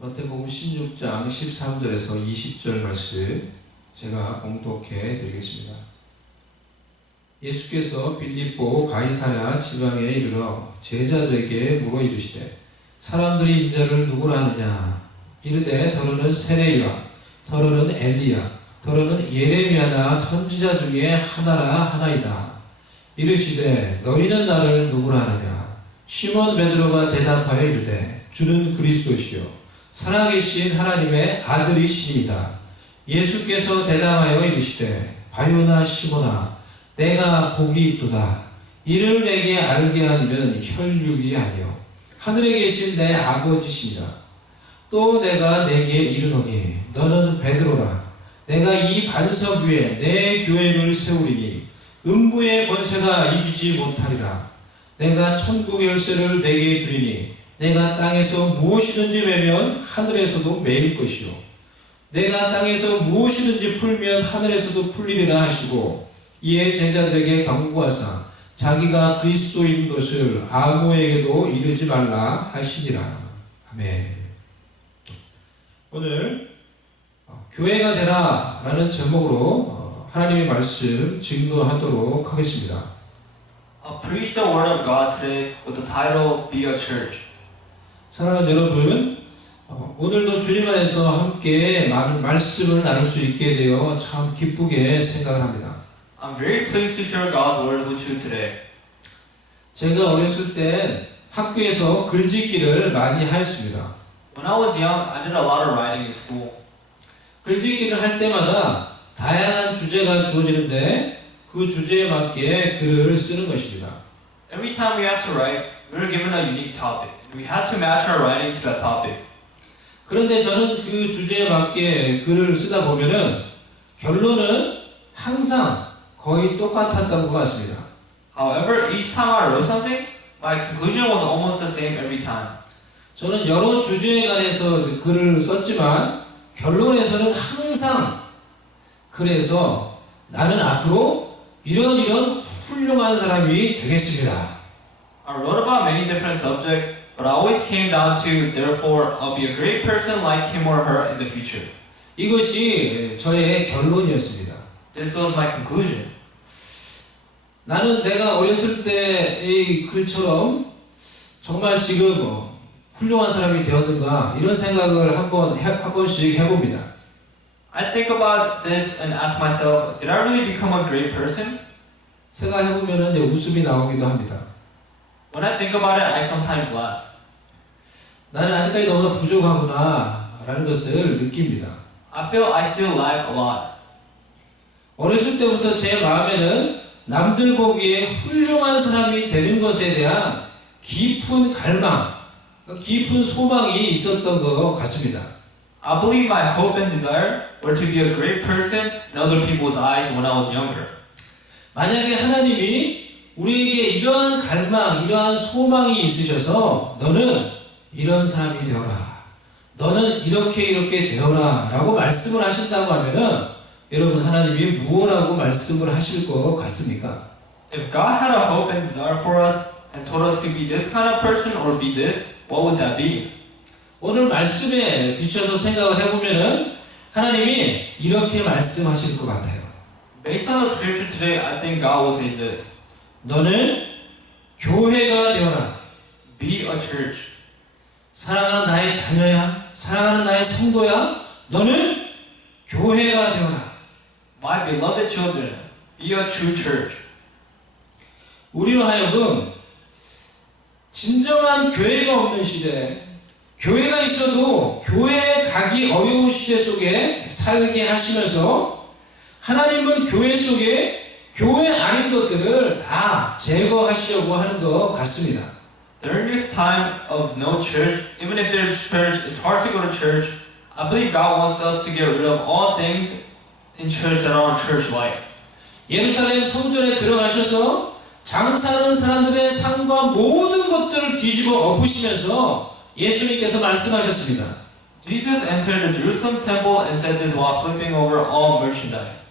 마태복음 16장 13절에서 20절 말씀 제가 봉독해 드리겠습니다. 예수께서 빌립보 가이사랴 지방에 이르러 제자들에게 물어 이르시되 사람들이 인자를 누구라 하느냐 이르되 더러는 세례요한 더러는 엘리야 더러는 예레미야나 선지자 중에 하나라 하나이다. 이르시되 너희는 나를 누구라 하느냐 시몬 베드로가 대답하여 이르되 주는 그리스도시요 살아계신 하나님의 아들이시니이다. 예수께서 대답하여 이르시되 바요나 시몬아 내가 복이 있도다. 이를 내게 알게 한 이는 혈육이 아니요 하늘에 계신 내 아버지시니라. 또 내가 내게 이르노니 너는 베드로라. 내가 이 반석 위에 내 교회를 세우리니 음부의 권세가 이기지 못하리라. 내가 천국의 열쇠를 내게 주리니 내가 땅에서 무엇이든지 매면 하늘에서도 매일 것이요 내가 땅에서 무엇이든지 풀면 하늘에서도 풀리리라 하시고 이에 제자들에게 경고하사 자기가 그리스도인 것을 아무에게도 이르지 말라 하시니라. 아멘. 오늘 교회가 되라 라는 제목으로 하나님의 말씀 증거하도록 하겠습니다. Preach the word of God today with the title Be a Church. 사랑하는 여러분, 오늘도 주님 안에서 함께 많은 말씀을 나눌 수 있게 되어 참 기쁘게 생각을 합니다. I'm very pleased to share God's word with you today. 제가 어렸을 때 학교에서 글짓기를 많이 하였습니다. When I was young, I did a lot of writing in school. 글짓기를 할 때마다 다양한 주제가 주어지는데 그 주제에 맞게 글을 쓰는 것입니다. Every time we had to write, we were given a unique topic. We had to match our writing to that topic. 그런데 저는 그 주제에 맞게 글을 쓰다 보면은 결론은 항상 거의 똑같았던 것 같습니다. However, each time I wrote something, my conclusion was almost the same every time. 저는 여러 주제에 관해서 글을 썼지만 결론에서는 항상 그래서 나는 앞으로 이런 훌륭한 사람이 되겠습니다. I wrote about many different subjects, but I always came down to, therefore, I'll be a great person like him or her in the future. 이것이 저의 결론이었습니다. This was my conclusion. 나는 내가 어렸을 때의 글처럼 정말 지금 훌륭한 사람이 되었는가 이런 생각을 한 번씩 해봅니다. I think about this and ask myself, did I really become a great person? 생각해보면 이제 웃음이 나오기도 합니다. When I think about it, I sometimes laugh. 나는 아직까지 너무나 부족하구나 라는 것을 느낍니다. I feel I still lack a lot. 어렸을 때부터 제 마음에는 남들 보기에 훌륭한 사람이 되는 것에 대한 깊은 갈망, 깊은 소망이 있었던 것 같습니다. I believe my hope and desire were to be a great person in other people's eyes when I was younger. 만약에 하나님이 우리에게 이러한 갈망, 이러한 소망이 있으셔서 너는 이런 사람이 되어라. 너는 이렇게 되어라 라고 말씀을 하신다고 하면은 여러분 하나님이 무엇라고 말씀을 하실 것 같습니까? If God had a hope and desire for us and told us to be this kind of person or be this, what would that be? 오늘 말씀에 비춰서 생각을 해보면은 하나님이 이렇게 말씀하실 것 같아요. Based on the scripture today, I think God will say this. 너는 교회가 되어라. Be a church. 사랑하는 나의 자녀야, 사랑하는 나의 성도야, 너는 교회가 되어라. My beloved children, be a true church. 우리로 하여금 진정한 교회가 없는 시대, 교회가 있어도 교회에 가기 어려운 시대 속에 살게 하시면서 하나님은 교회 속에 교회 아닌 것들을 다 제거하시려고 하는 것 같습니다. During this time of no church, even if there's church, it's hard to go to church. I believe God wants us to get rid of all things in church that aren't church-like. 예루살렘 성전에 들어가셔서 장사하는 사람들의 상과 모든 것들을 뒤집어 엎으시면서 예수님께서 말씀하셨습니다. Jesus entered the Jerusalem temple and said this while flipping over all merchandise.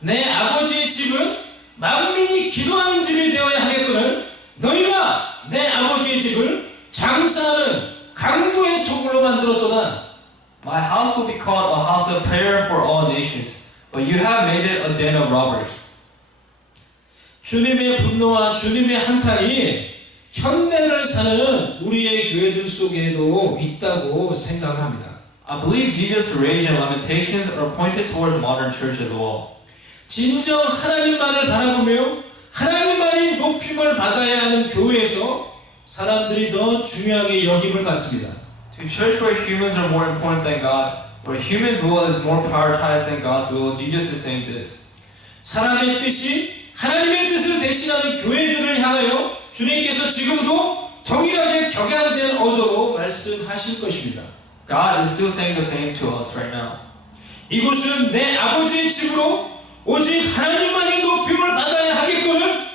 내 아버지의 집은 만민이 기도하는 집이 되어야 하겠거늘 너희가 내 아버지의 집을 장사하는 강도의 소굴로 만들었도다. house of prayer for all nations, but you have made it a den of robbers. 주님의 분노와 주님의 한탄이 현대를 사는 우리의 교회들 속에도 있다고 생각을 합니다. I believe Jesus' rage and lamentations are pointed towards modern church as well. 진정 하나님만을 바라보며 하나님만이 높임을 받아야 하는 교회에서 사람들이 더 중요하게 여김을 받습니다. To church where humans are more important than God, where humans' will is more prioritized than God's will, Jesus is saying this. 사람의 뜻이 하나님의 뜻을 대신하는 교회들을 향하여 주님께서 지금도 동일하게 격양된 어조로 말씀하실 것입니다. God is still saying the same to us right now. 이곳은 내 아버지의 집으로 오직 하나님만이 높임을 받아야 하겠거늘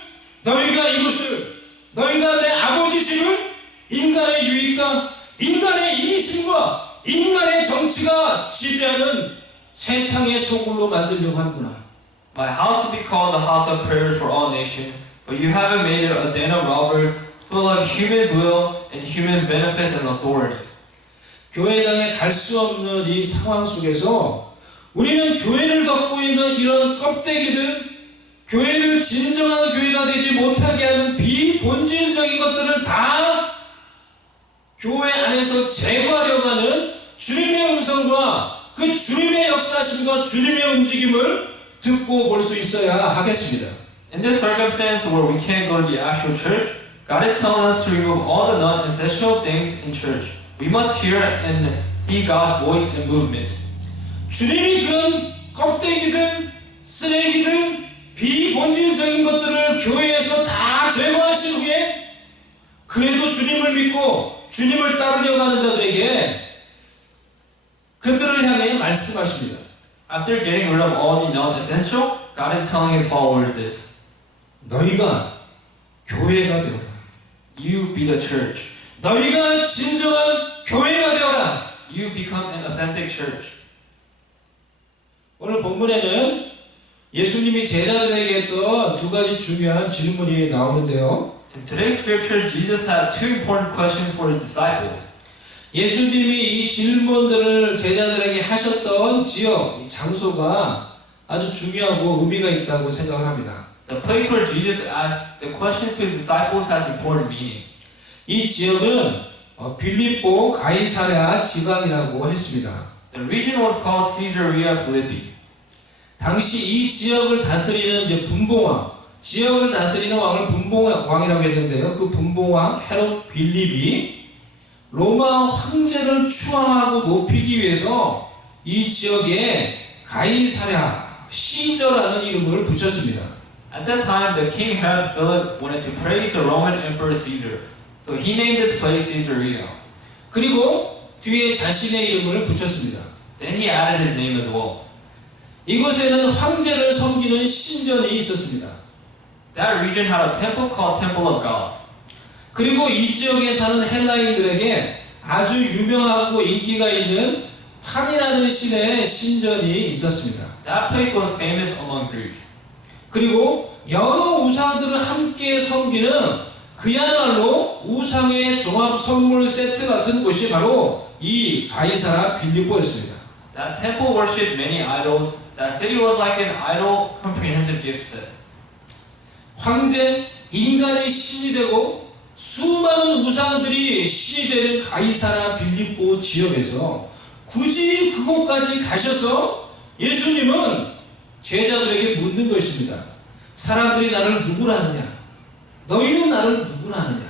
너희가 내 아버지 집을 인간의 유익과 인간의 이기심과 인간의 정치가 지배하는 세상의 소굴로 만들려고 하는구나. My house will be called the house of prayers for all nations, but you haven't made it a den of robbers full of humans' will and humans' benefits and authorities. 교회당에 갈 수 없는 이 상황 속에서 우리는 교회를 덮고 있는 이런 껍데기들, 교회를 진정한 교회가 되지 못하게 하는 비본질적인 것들을 다 교회 안에서 제거하려고 하는 주님의 음성과 그 주님의 역사심과 주님의 움직임을 듣고 볼 수 있어야 하겠습니다. In this circumstance where we can't go to the actual church, God is telling us to remove all the non-essential things in church. We must hear and see God's voice and movement. 주님이 그런 껍데기들, 쓰레기들, 비본질적인 것들을 교회에서 다 제거하신 후에 그래도 주님을 믿고 주님을 따르려고 하는 자들에게 그들을 향해 말씀하십니다. After getting rid of all the non-essential, God is telling His followers this. 너희가 교회가 되어라. You be the church. 너희가 진정한 교회가 되어라. You become an authentic church. 오늘 본문에는 예수님이 제자들에게 했던 두 가지 중요한 질문이 나오는데요. In today's scripture, Jesus had two important questions for His disciples. 예수님이 이 질문들을 제자들에게 하셨던 지역, 장소가 아주 중요하고 의미가 있다고 생각을 합니다. The place where Jesus asked the questions to His disciples has important meaning. 이 지역은 빌립보 가이사랴 지방이라고 했습니다. The region was called Caesarea Philippi. 당시 이 지역을 다스리는 이제 분봉왕, 지역을 다스리는 왕을 분봉왕이라고 했는데요. 그 분봉왕 헤롯 빌립이 로마 황제를 추앙하고 높이기 위해서 이 지역에 가이사랴 시저라는 이름을 붙였습니다. At that time, the king Herod Philip wanted to praise the Roman Emperor Caesar, so he named this place Caesarea. 그리고 뒤에 자신의 이름을 붙였습니다. Then he added his name as well. 이곳에는 황제를 섬기는 신전이 있었습니다. That region had a temple called Temple of God. 그리고 이 지역에 사는 헬라인들에게 아주 유명하고 인기가 있는 판이라는 신의 신전이 있었습니다. That place was famous among Greeks. 그리고 여러 우상들을 함께 섬기는 그야말로 우상의 종합 선물 세트 같은 곳이 바로 이 가이사랴 빌립보였습니다. That temple worshipped many idols. That city was like an idol comprehensive gift set. 황제, 인간이 신이 되고 수많은 우상들이 신이 되는 가이사랴 빌립보 지역에서 굳이 그곳까지 가셔서 예수님은 제자들에게 묻는 것입니다. 사람들이 나를 누구라 하느냐? 너희는 나를 누구라 하느냐?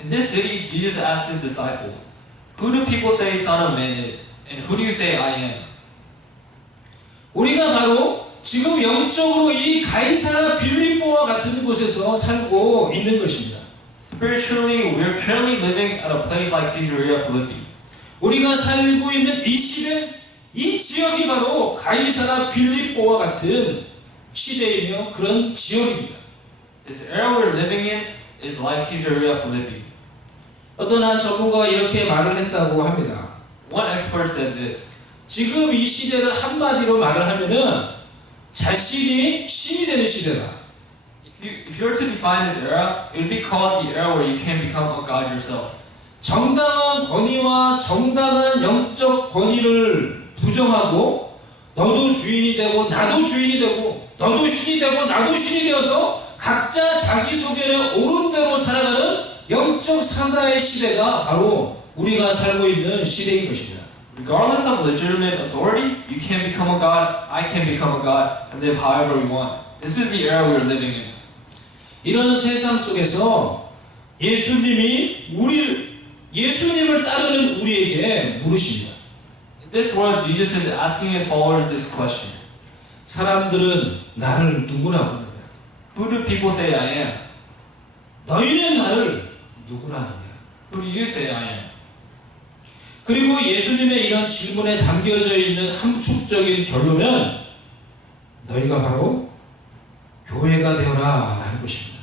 In this city, Jesus asked His disciples, "Who do people say Son of Man is? And who do you say I am?" 우리가 바로 지금 영적으로 이 가이사랴 빌립보와 같은 곳에서 살고 있는 것입니다. Spiritually, we are currently living at a place like Caesarea Philippi. 우리가 살고 있는 이 시대, 이 지역이 바로 가이사랴 빌립보와 같은 시대이며 그런 지역입니다. This era we're living in is like Caesarea Philippi. 어떤 한 전문가가 이렇게 말을 했다고 합니다. One expert said this. 지금 이 시대를 한마디로 말을 하면은 자신이 신이 되는 시대다. If you were to define this era, it would be called the era where you can become a god yourself. 정당한 권위와 정당한 영적 권위를 부정하고 너도 주인이 되고 나도 주인이 되고 너도 신이 되고 나도 신이 되어서 각자 자기소개를 옳은 대로 살아가는 영적 사사의 시대가 바로 우리가 살고 있는 시대인 것입니다. Regardless of legitimate authority, you can become a god, I can become a god, and live however we want. This is the era we're living in. 이런 세상 속에서 예수님을 따르는 우리에게 물으십니다. In this world, Jesus is asking his followers this question. 사람들은 나를 누구라고 하느냐? Who do people say I am? 너희는 나를 누구라 하느냐? Who do you say I am? 그리고 예수님의 이런 질문에 담겨져 있는 함축적인 결론은 너희가 바로 교회가 되어라 라는 것입니다.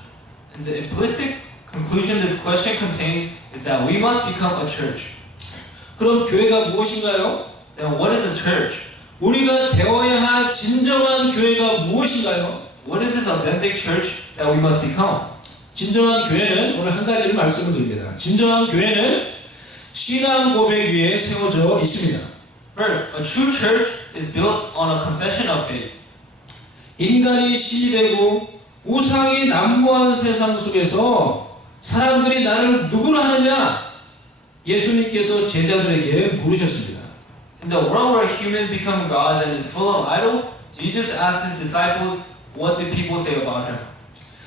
And the implicit conclusion this question contains is that we must become a church. 그럼 교회가 무엇인가요? Then what is a church? 우리가 되어야 할 진정한 교회가 무엇인가요? What is this authentic church that we must become? 진정한 교회는 오늘 한 가지를 말씀을 드립니다. 진정한 교회는 신앙 고백 위에 세워져 있습니다. First, a true church is built on a confession of faith. 인간이 신이 되고 우상이 난무한 세상 속에서 사람들이 나를 누구로 하느냐? 예수님께서 제자들에게 물으셨습니다. In the world where humans become gods and is full of idols, Jesus asked his disciples, what do people say about him?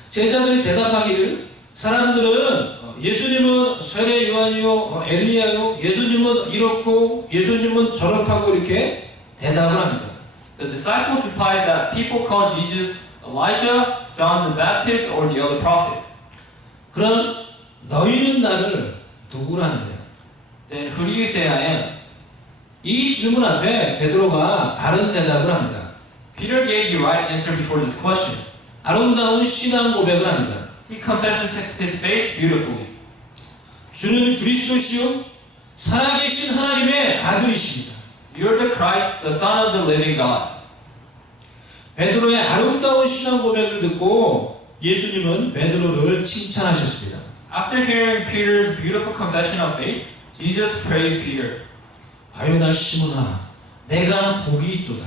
제자들이 대답하기를 사람들은 예수님은 세례 요한이요, 엘리야요, 예수님은 이렇고 예수님은 저렇다고 이렇게 대답을 합니다. The disciples replied that people call Jesus Elijah, John the Baptist, or the other prophet. 그럼 너희는 나를 누구라 하느냐? Then who do you say I am? 이 질문 앞에 베드로가 바른 대답을 합니다. Peter gave the right answer before this question. 아름다운 신앙 고백을 합니다. He confesses his faith beautifully. 주는 그리스도시요 살아계신 하나님의 아들이십니다. You're the Christ, the Son of the living God. 베드로의 아름다운 신앙 고백을 듣고 예수님은 베드로를 칭찬하셨습니다. After hearing Peter's beautiful confession of faith, Jesus praised Peter. 바요나 시몬아, 내가 복이 있도다.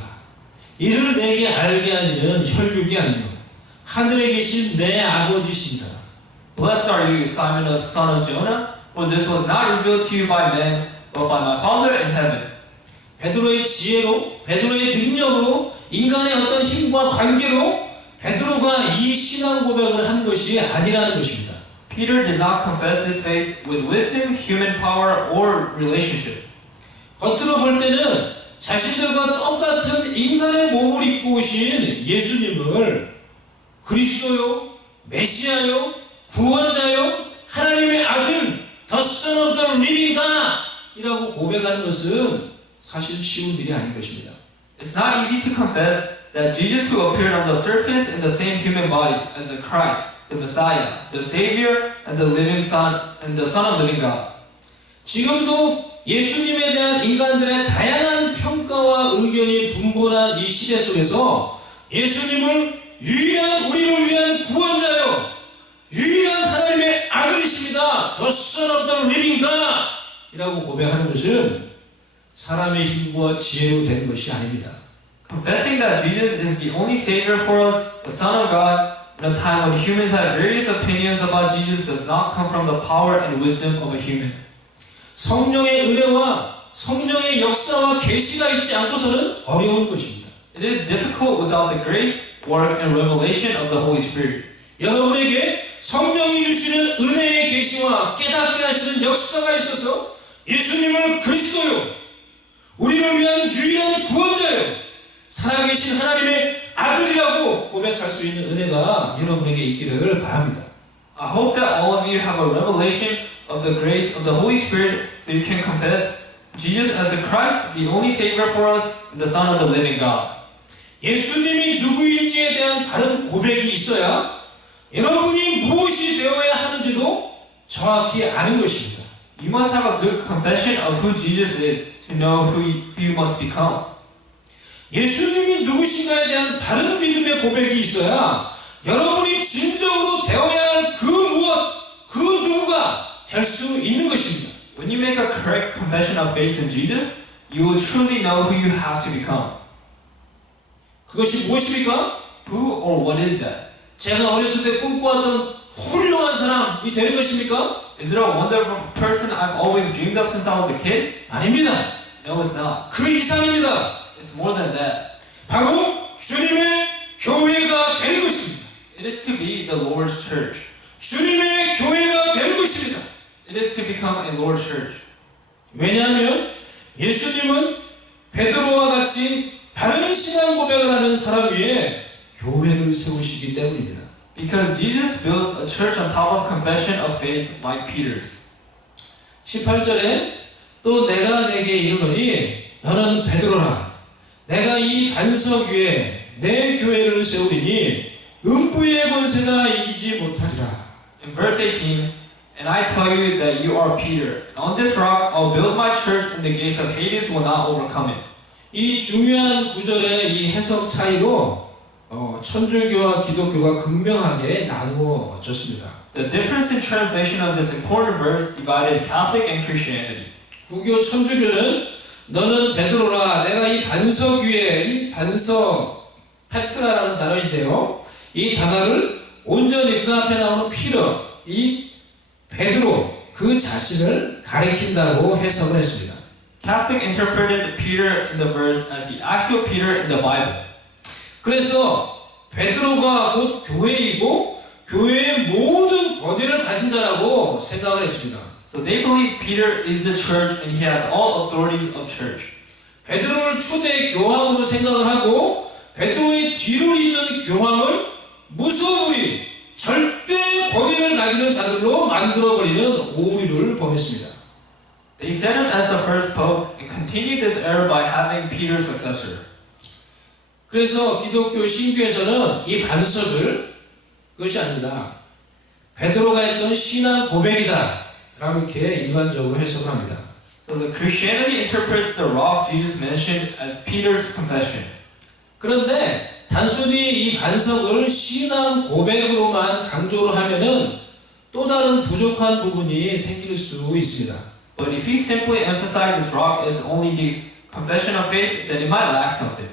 이를 내게 알게 하는 혈육이 아니요 하늘에 계신 내 아버지시니라. Blessed are you, Simon, the son of Jonah, for this was not revealed to you by men, but by my Father in heaven. 베드로의 지혜로, 베드로의 능력으로, 인간의 어떤 힘과 관계로 베드로가 이 신앙 고백을 한 것이 아니라는 것입니다. Peter did not confess this faith with wisdom, human power, or relationship. 겉으로 볼 때는 자신들과 똑같은 인간의 몸을 입고 오신 예수님을 그리스도요, 메시아요, 구원자요, 하나님의 아들, The Son of the Living God 이라고 고백하는 것은 사실 쉬운 일이 아닌 것입니다. It's not easy to confess that Jesus, who appeared on the surface in the same human body as the Christ, the Messiah, the Savior, and the living Son, and the Son of the living God. 지금도 예수님에 대한 인간들의 다양한 평가와 의견이 분분한 이 시대 속에서 예수님을 유일한 우리를 위한 구원자요, 유일한 하나님의 아들이십니다. The Son of the Living God 이라고 고백하는 것은 사람의 힘과 지혜로 된 것이 아닙니다. Confessing that Jesus is the only Savior for us, the Son of God, in a time when humans have various opinions about Jesus does not come from the power and wisdom of a human. 성령의 은혜와 성령의 역사와 계시가 있지 않고서는 어려운 것입니다. It is difficult without the grace, work, and revelation of the Holy Spirit. 여러분에게 성령이 주시는 은혜의 계시와 깨닫게 하시는 역사가 있어서 예수님을 그리스도요, 우리를 위한 유일한 구원자요, 살아계신 하나님의 아들이라고 고백할 수 있는 은혜가 여러분에게 있기를 바랍니다. I hope that all of you have a revelation of the grace of the Holy Spirit that you can confess Jesus as the Christ, the only Savior for us, and the Son of the living God. 예수님이 누구인지에 대한 바른 고백이 있어야 여러분이 무엇이 되어야 하는지도 정확히 아는 것입니다. You must have a good confession of who Jesus is to know who you must become. 예수님이 누구신가에 대한 바른 믿음의 고백이 있어야 여러분이 진정으로 되어야 할 그 무엇, 그 누구가 될 수 있는 것입니다. When you make a correct confession of faith in Jesus, you will truly know who you have to become. 그것이 무엇입니까? Who or what is that? 제가 어렸을 때 꿈꿔왔던 훌륭한 사람이 되는 것입니까? Is it a wonderful person I've always dreamed of since I was a kid? 아닙니다. No, it's not. 그 이상입니다. It's more than that. 바로 주님의 교회가 되는 것입니다. It is to be the Lord's church. 주님의 교회가 되는 것입니다. It is to become a Lord's church. 왜냐하면 예수님은 베드로와 같이 바른 신앙 고백을 하는 사람 위에 교회를 세우시기 때문입니다. Because Jesus built a church on top of confession of faith like Peter's. 18절에 또 내가 내게 이르노니 너는 베드로라. 내가 이 반석 위에 내 교회를 세우리니 음부의 권세가 이기지 못하리라. In verse 18, and I tell you that you are Peter, and on this rock I'll build my church, and the gates of Hades will not overcome it. 이 중요한 구절의 이 해석 차이로 천주교와 기독교가 극명하게 나누어졌습니다. The difference in translation of this important verse divided Catholic and Christianity. 구교 천주교는 너는 베드로라 내가 이 반석 위에 이 반석 페트라라는 단어인데요. 이 단어를 온전히 그 앞에 나오는 피터 이 베드로 그 자신을 가리킨다고 해석을 했습니다. Catholic interpreted Peter in the verse as the actual Peter in the Bible. 그래서 베드로가 곧 교회이고 교회의 모든 권위를 가진 자라고 생각을 했습니다. So they believe Peter is the church and he has all authorities of church. 베드로를 초대 교황으로 생각을 하고 베드로의 뒤를 잇는 교황을 무소불위 절대 권위를 가지는 자들로 만들어버리는 오류를 범했습니다. They set him as the first pope and continued this error by having Peter's successor. 그래서 기독교 신교에서는 이 반석을 그것이 아니다. 베드로가 했던 신앙 고백이다. 라고 이렇게 일반적으로 해석을 합니다. So the Christianity interprets the rock Jesus mentioned as Peter's confession. 그런데 단순히 이 반석을 신앙 고백으로만 강조를 하면은 또 다른 부족한 부분이 생길 수 있습니다. But if he simply emphasized this rock as only the confession of faith, then it might lack something.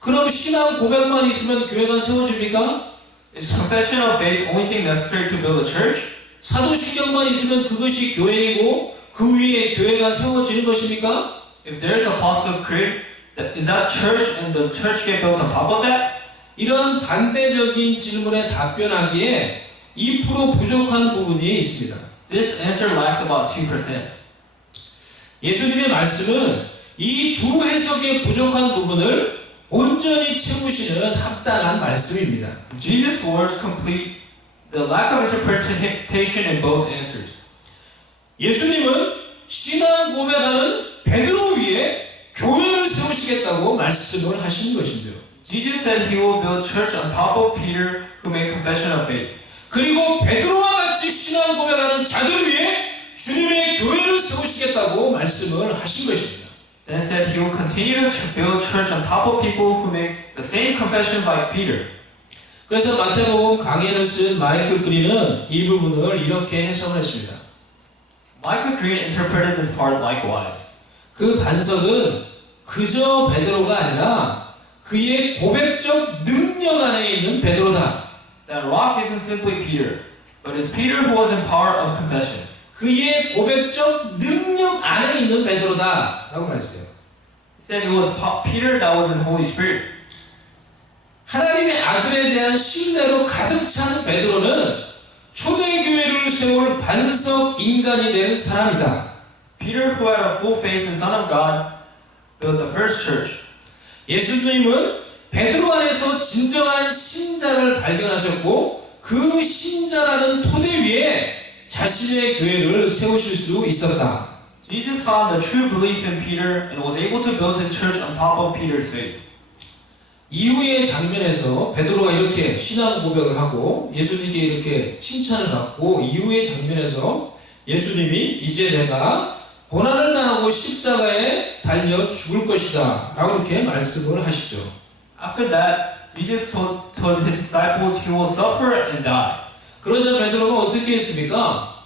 그럼 신앙 고백만 있으면 교회가 세워집니까? Is confession of faith only thing necessary to build a church? 사도신경만 있으면 그것이 교회이고 그 위에 교회가 세워지는 것입니까? If there is Apostle Creed, is that church and the church get built on top of that? 이런 반대적인 질문에 답변하기에 2% 부족한 부분이 있습니다. This answer lacks about 2%. 예수님의 말씀은 이 두 해석의 부족한 부분을 온전히 채우시는 합당한 말씀입니다. Jesus' words complete the lack of interpretation in both answers. 예수님은 신앙 고백하는 베드로 위에 교회를 세우시겠다고 말씀을 하신 것인데요. Jesus said he will build church on top of Peter who made confession of faith. 그리고 베드로와 같이 신앙 고백하는 자들 위에 주님의 교회를 세우시겠다고 말씀을 하신 것입니다. Then said he will continue to build church on top of people who make the same confessions like Peter. 그래서 마태복음 강해를 쓴 마이클 그린은 이 부분을 이렇게 해석을 했습니다. Michael Green interpreted this part likewise. 그 반석은 그저 베드로가 아니라 그의 고백적 능력 안에 있는 베드로다. That rock isn't simply Peter, but it's Peter who was in power of confession. 그의 고백적 능력 안에 있는 베드로다 라고 말했어요. He said it was Peter that was in Holy Spirit. 하나님의 아들에 대한 신뢰로 가득 찬 베드로는 초대교회를 세울 반석 인간이 된 사람이다. Peter, who had a full faith in the Son of God, built the first church. 예수님은 베드로 안에서 진정한 신자를 발견하셨고 그 신자라는 토대 위에 자신의 교회를 세우실 수 있었다. Jesus found the true belief in Peter and was able to build his church on top of Peter's faith. 이후의 장면에서 베드로가 이렇게 신앙 고백을 하고 예수님께 이렇게 칭찬을 받고 이후의 장면에서 예수님이 이제 내가 고난을 당하고 십자가에 달려 죽을 것이다 라고 이렇게 말씀을 하시죠. After that, Jesus told his disciples he will suffer and die. 그러자 베드로가 어떻게 했습니까?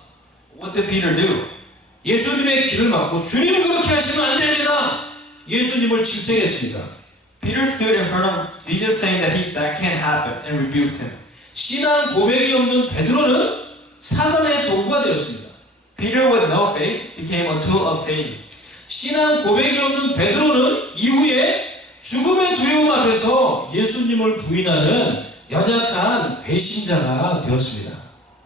What did Peter do? 예수님의 길을 막고 주님 그렇게 하시면 안 됩니다. 예수님을 질책했습니다. Peter stood in front of Jesus saying that can't happen and rebuked him. 신앙 고백이 없는 베드로는 사단의 도구가 되었습니다. Peter with no faith became a tool of Satan. 신앙 고백이 없는 베드로는 이후에 죽음의 두려움 앞에서 예수님을 부인하는 연약한 배신자가 되었습니다.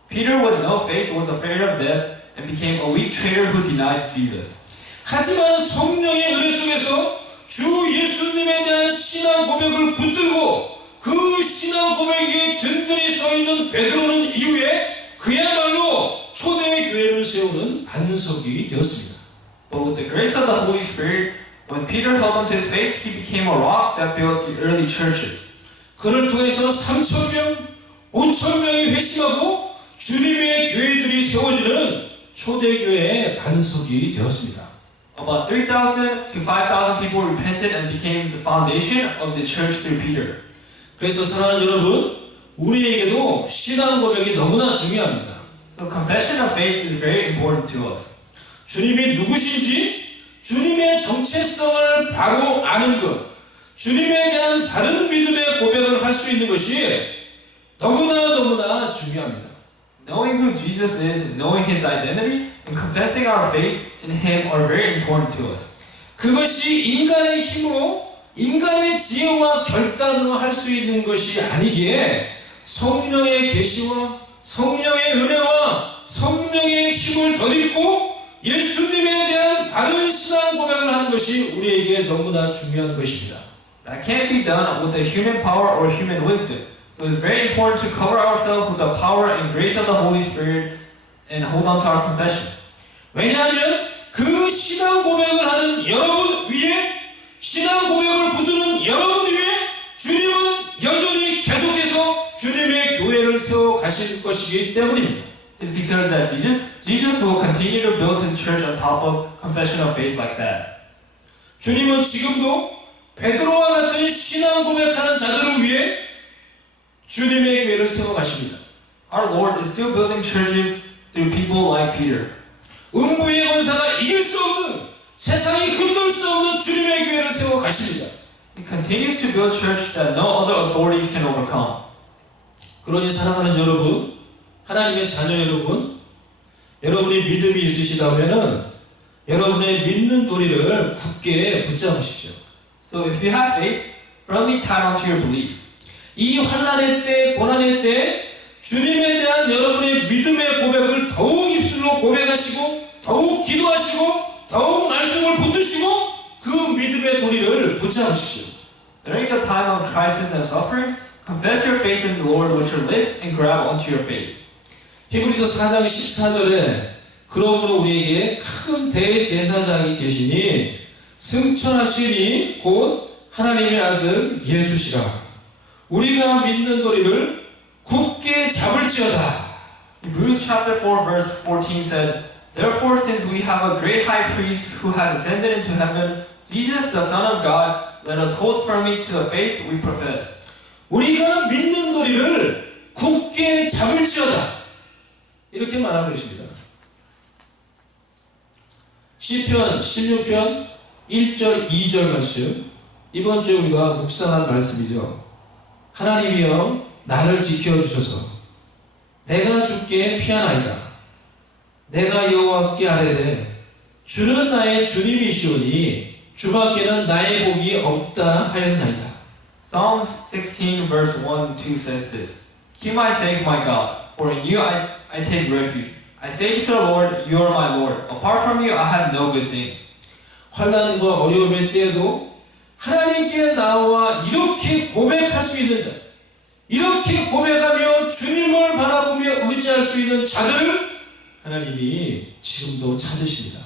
Peter with no faith was afraid of death and became a weak traitor who denied Jesus. 하지만 성령의 은혜 속에서 주 예수님에 대한 신앙 고백을 붙들고 그 신앙 고백에 든든히 서 있는 베드로는 이후에 그야말로 초대 교회를 세우는 반석이 되었습니다. But with the grace of the Holy Spirit, when Peter held on to his faith, he became a rock that built the early churches. 그를 통해서 3,000명, 5,000명이 회심하고 주님의 교회들이 세워지는 초대교회의 반석이 되었습니다. About 3,000 to 5,000 people repented and became the foundation of the church through Peter. 그래서 사랑하는 여러분, 우리에게도 신앙 고백이 너무나 중요합니다. So confession of faith is very important to us. 주님이 누구신지, 주님의 정체성을 바로 아는 것, 주님에 대한 바른 믿음의 고백을 할 수 있는 것이 너무나 중요합니다. Knowing who Jesus is, knowing His identity, and confessing our faith in Him are very important to us. 그것이 인간의 힘으로, 인간의 지혜와 결단으로 할 수 있는 것이 아니기에 성령의 계시와 성령의 은혜와 성령의 힘을 덧입고 예수님에 대한 바른 신앙 고백을 하는 것이 우리에게 너무나 중요한 것입니다. That can't be done with the human power or human wisdom. So it's very important to cover ourselves with the power and grace of the Holy Spirit and hold on to our confession. 왜냐하면 그 신앙 고백을 하는 여러분 위에, 신앙 고백을 붙드는 여러분 위에 주님은 여전히 계속해서 주님의 교회를 세워 가실 것이기 때문입니다. It's because that Jesus will continue to build His church on top of confession of faith like that. 주님은 지금도 베드로와 같은 신앙 고백하는 자들을 위해 주님의 교회를 세워 가십니다. Our Lord is still building churches through people like Peter. 음부의 권사가 이길 수 없는, 세상이 흔들 수 없는 주님의 교회를 세워 가십니다. He continues to build church that no other authorities can overcome. 그러니 사랑하는 여러분, 하나님의 자녀 여러분, 여러분이 믿음이 있으시다면은 여러분의 믿는 도리를 굳게 붙잡으십시오. So if you have faith, firmly tie onto your belief. 이 환난의 때, 고난의 때 주님에 대한 여러분의 믿음의 고백을 더욱 입술로 고백하시고 더욱 기도하시고 더욱 말씀을 붙드시고 그 믿음의 도리를 붙잡으십시오. During the time of crisis and sufferings, confess your faith in the Lord with your lips and grab onto your faith. 히브리서 4장 14절에 그러므로 우리에게 큰 대제사장이 계시니 승천하시니 곧 하나님의 아들 예수시라. 우리가 믿는 도리를 굳게 잡을지어다. Hebrews chapter 4 verse 14 said, Therefore, since we have a great high priest who has ascended into heaven, Jesus the Son of God, let us hold firmly to the faith we profess. 우리가 믿는 도리를 굳게 잡을지어다. 이렇게 말하고 있습니다. 시편 16편 1절 2절 말씀, 이번 주에 우리가 묵상한 말씀이죠. 하나님이여 나를 지켜주소서. 내가 주께 피하나이다. 내가 여호와께 아뢰되 주는 나의 주님이시오니 주밖에는 나의 복이 없다 하였나이다. Psalms 16 verse 1-2 says this, Keep my sake, my God, for in you I take refuge. I say to the Lord, you are my Lord. Apart from you I have no good thing. 환난과 어려움의 때에도 하나님께 나와 이렇게 고백할 수 있는 자, 이렇게 고백하며 주님을 바라보며 의지할 수 있는 자들을 하나님이 지금도 찾으십니다.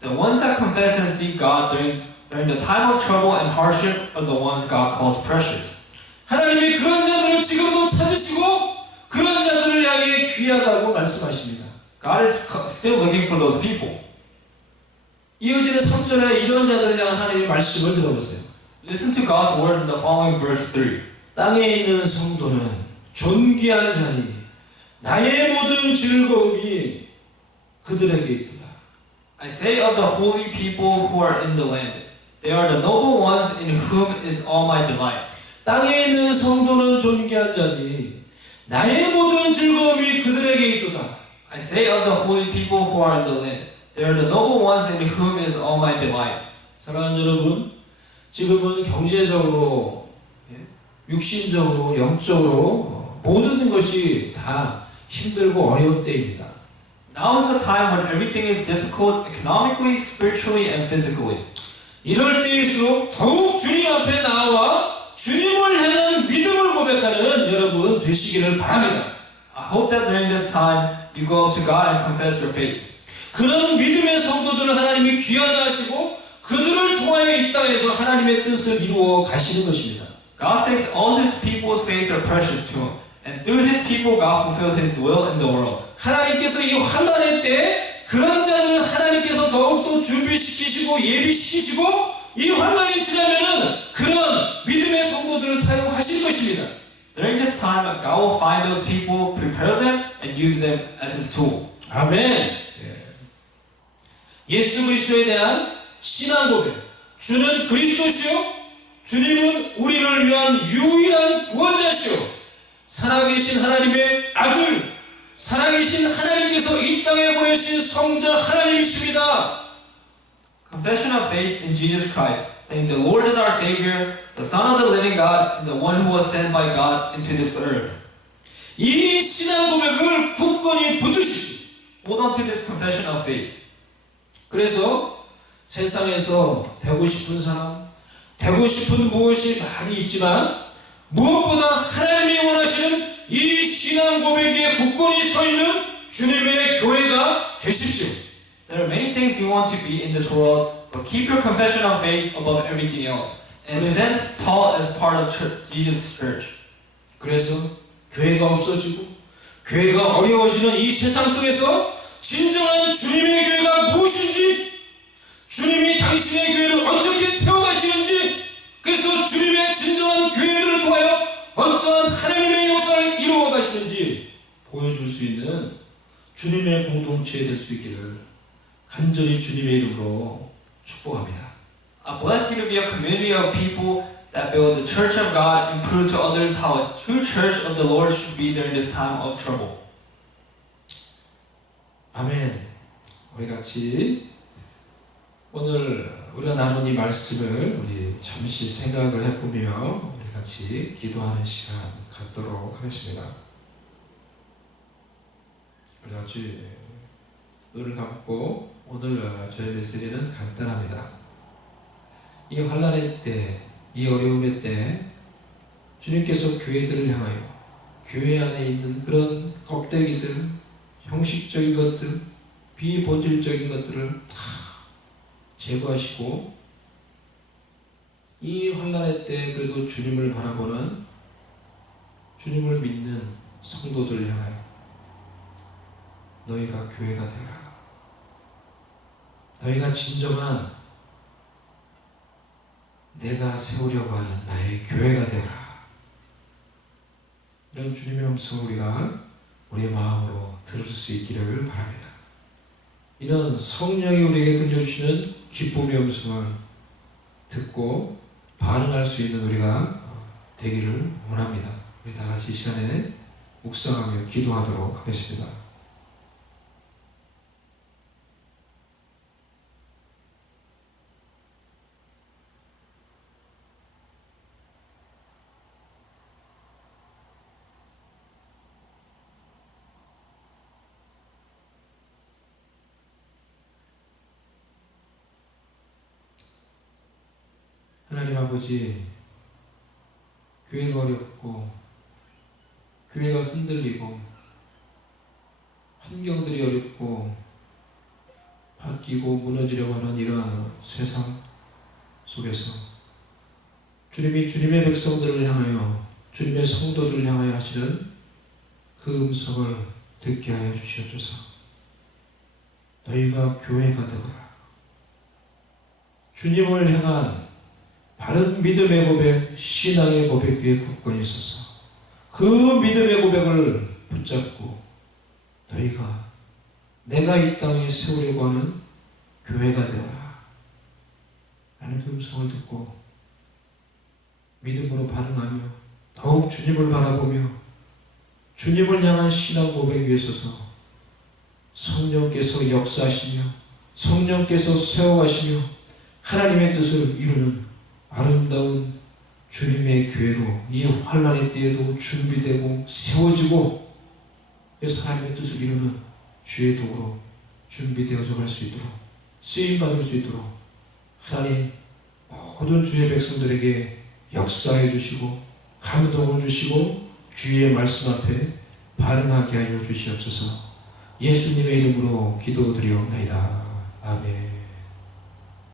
The ones that confess and seek God during the time of trouble and hardship are the ones God calls precious. 하나님이 그런 자들을 지금도 찾으시고 그런 자들을 향해 귀하다고 말씀하십니다. God is still looking for those people. 이어지는 3절에 이런 자들을 향한 하나님의 말씀을 들어보세요. Listen to God's words in the following verse 3. 땅에 있는 성도는 존귀한 자니 나의 모든 즐거움이 그들에게 있도다. I say of the holy people who are in the land, they are the noble ones in whom is all my delight. 땅에 있는 성도는 존귀한 자니 나의 모든 즐거움이 그들에게 있도다. I say of the holy people who are in the land, they are the noble ones in whom is all my delight. 사랑하는 여러분, 지금은 경제적으로, 육신적으로, 영적으로 모든 것이 다 힘들고 어려운 때입니다. Now is a time when everything is difficult economically, spiritually, and physically. 이럴 때일수록 더욱 주님 앞에 나와 주님을 향한 믿음을 고백하는 여러분 되시기를 바랍니다. I hope that during this time you go up to God and confess your faith. 그런 믿음의 성도들을 하나님이 귀하다 하시고 그들을 통하여 이 땅에서 하나님의 뜻을 이루어 가시는 것입니다. God says all His people's faiths are precious to Him, and through His people God fulfilled His will in the world. 하나님께서 이 환난의 때 그런 자들을 하나님께서 더욱더 준비시키시고 예비시키시고 이 환난이 지나면은 그런 믿음의 성도들을 사용하실 것입니다. During this time, God will find those people, prepare them, and use them as His tool. 아멘. 예수 그리스도에 대한 신앙 고백. 주는 그리스도시요. 주님은 우리를 위한 유일한 구원자시요. 살아계신 하나님의 아들. 살아계신 하나님께서 이 땅에 보내신 성자 하나님이십니다. Confession of faith in Jesus Christ, saying the Lord is our Savior, the Son of the living God, and the one who was sent by God into this earth. 이 신앙 고백을 굳건히 붙드시고 Hold on to this confession of faith. 그래서 세상에서 되고 싶은 사람, 되고 싶은 무엇이 많이 있지만 무엇보다 하나님이 원하시는 이 신앙 고백에 굳건히 서 있는 주님의 교회가 되십시오. There are many things you want to be in this world, but keep your confession of faith above everything else, and stand tall as part of Jesus' church. 그래서 교회가 없어지고 교회가 어려워지는 이 세상 속에서 진정한 주님의 교회가 무엇인지, 주님이 당신의 교회를 어떻게 세워가시는지, 그래서 주님의 진정한 교회들을 통하여 어떠한 하나님의 역사를 이루어 가시는지 보여줄 수 있는 주님의 공동체 될 수 있기를 간절히 주님의 이름으로 축복합니다. I bless you to be a community of people that build the church of God and prove to others how a true church of the Lord should be during this time of trouble. 아멘. 우리 같이 오늘 우리가 나눈 이 말씀을 우리 잠시 생각을 해보며 우리 같이 기도하는 시간 갖도록 하겠습니다. 우리 같이 눈을 감고 오늘 저희 메시지는 간단합니다. 이 환난의 때, 이 어려움의 때 주님께서 교회들을 향하여 교회 안에 있는 그런 껍데기들, 형식적인 것들, 비본질적인 것들을 다 제거하시고 이 환난의 때 그래도 주님을 바라보는, 주님을 믿는 성도들을 향하여 너희가 교회가 되라. 너희가 진정한 내가 세우려고 하는 나의 교회가 되라. 이런 주님의 음성을 우리가 우리의 마음으로 들을 수 있기를 바랍니다. 이런 성령이 우리에게 들려주시는 기쁨의 음성을 듣고 반응할 수 있는 우리가 되기를 원합니다. 우리 다 같이 이 시간에 묵상하며 기도하도록 하겠습니다. 하나님 아버지, 교회가 어렵고 교회가 흔들리고 환경들이 어렵고 바뀌고 무너지려고 하는 이러한 세상 속에서 주님이 주님의 백성들을 향하여, 주님의 성도들을 향하여 하시는 그 음성을 듣게 하여 주시옵소서. 너희가 교회가 되거라. 주님을 향한 바른 믿음의 고백, 신앙의 고백 위에 굳건히 있어서 그 믿음의 고백을 붙잡고 너희가 내가 이 땅에 세우려고 하는 교회가 되어라 라는 그 음성을 듣고 믿음으로 반응하며 더욱 주님을 바라보며 주님을 향한 신앙 고백 위에 서서 성령께서 역사하시며 성령께서 세워가시며 하나님의 뜻을 이루는 아름다운 주님의 교회로 이 환난의 때에도 준비되고 세워지고 그래서 하나님의 뜻을 이루는 주의 도구로 준비되어져 갈 수 있도록 쓰임받을 수 있도록 하나님 모든 주의 백성들에게 역사해 주시고 감동을 주시고 주의 말씀 앞에 반응하게 하여 주시옵소서. 예수님의 이름으로 기도드리옵나이다. 아멘.